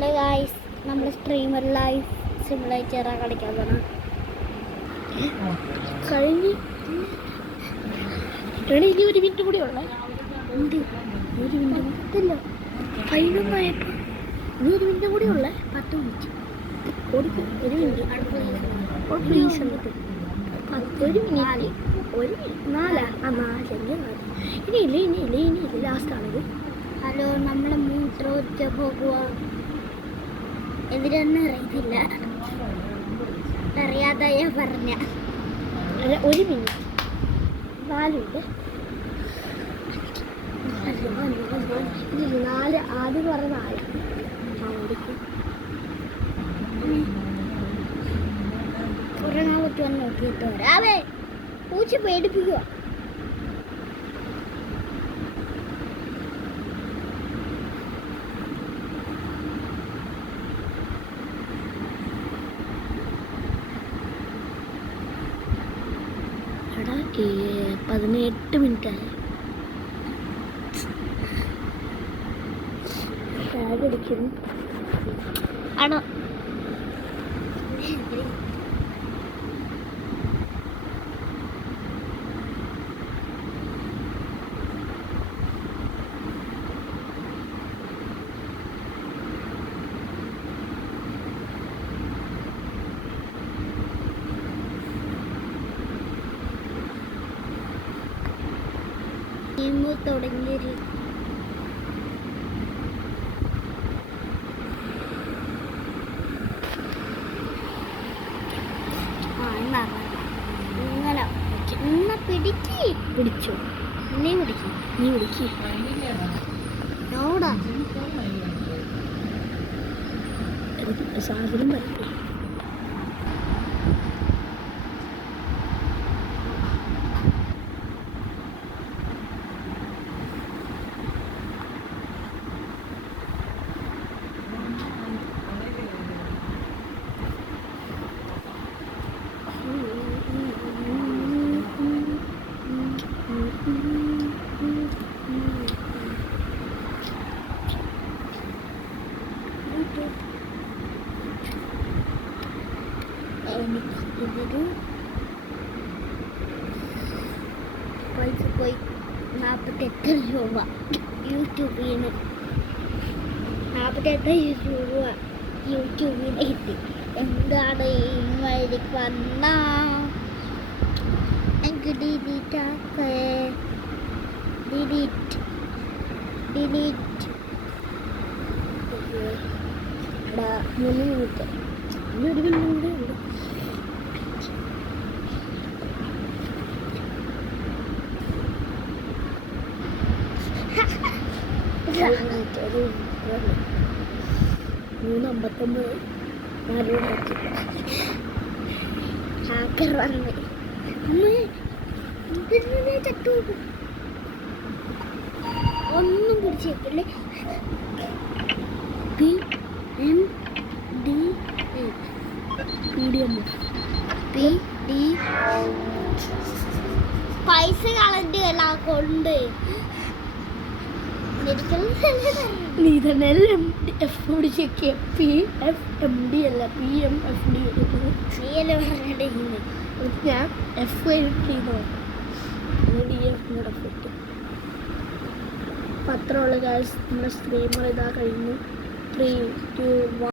Hello guys, നമ്മൾ streamer life simulator കളിക്കാൻ പോകണം. കഴിഞ്ഞ് ഇനി ഒരു മിനിറ്റ് കൂടി ഉള്ളേ. ഒരു മിനിറ്റ് പറ്റില്ല, 11 ഇനി ഒരു മിനിറ്റ് കൂടി ഉള്ളേ. 10 മിനിറ്റ് ഓടിക്കും. ഒരു മിനിറ്റ് പ്ലീസ് എന്നിട്ട് 1 മിനിറ്റ് 4 ഇനിയില്ല ലാസ്റ്റാണിത്. ഹലോ, നമ്മൾ മൂത്രമൊഴിച്ച പോകുക. എതിരൊന്നും അറിയത്തില്ല, അറിയാതായ പറഞ്ഞ 1 മിനിറ്റ് 4 മിനിറ്റ് 4 ആദ്യം പറഞ്ഞ 4 ഓടിക്കും. കുറേ നാൾ പറ്റുവാൻ നോക്കിയിട്ട് വരാവേ. പൂച്ച പേടിപ്പിക്കുക. എടാ 18 മിനിറ്റായി. ടാഗ് അടിക്കുന്നു ആണോ? തുടങ്ങിയൊരു ഇങ്ങനെ പിടിച്ചു. നീ പിടിക്ക് എവിടാ സാധനം പറ്റി. എനിക്കിതൊരു പൈസ പോയി 48 രൂപ യൂട്യൂബിന് 48 രൂപ യൂട്യൂബിന് കിട്ടി. എന്താണ് ഈ വഴി വന്ന എനിക്ക് ഡിലീറ്റ് 3 മിനിറ്റ് ഇനി 1 മിനിറ്റ് കൂടെ ഉണ്ട്. ഹാക്കർ പറഞ്ഞു ഒന്നും പിടിച്ചേക്കല്ലേ. പൈസ കളഞ്ഞു എല്ലാം കൊണ്ട് നീ തന്നെ എഫ് പിടിച്ചേക്ക്. PFMD അല്ല PMFD എടുക്കുന്നത്. ഞാൻ എഫ് എഴുതിയെന്ന് DF പത്രമുള്ള ഗായ്സ്. നമ്മുടെ സ്ട്രീമർ ഇതാ കഴിഞ്ഞു. 3, 2, 1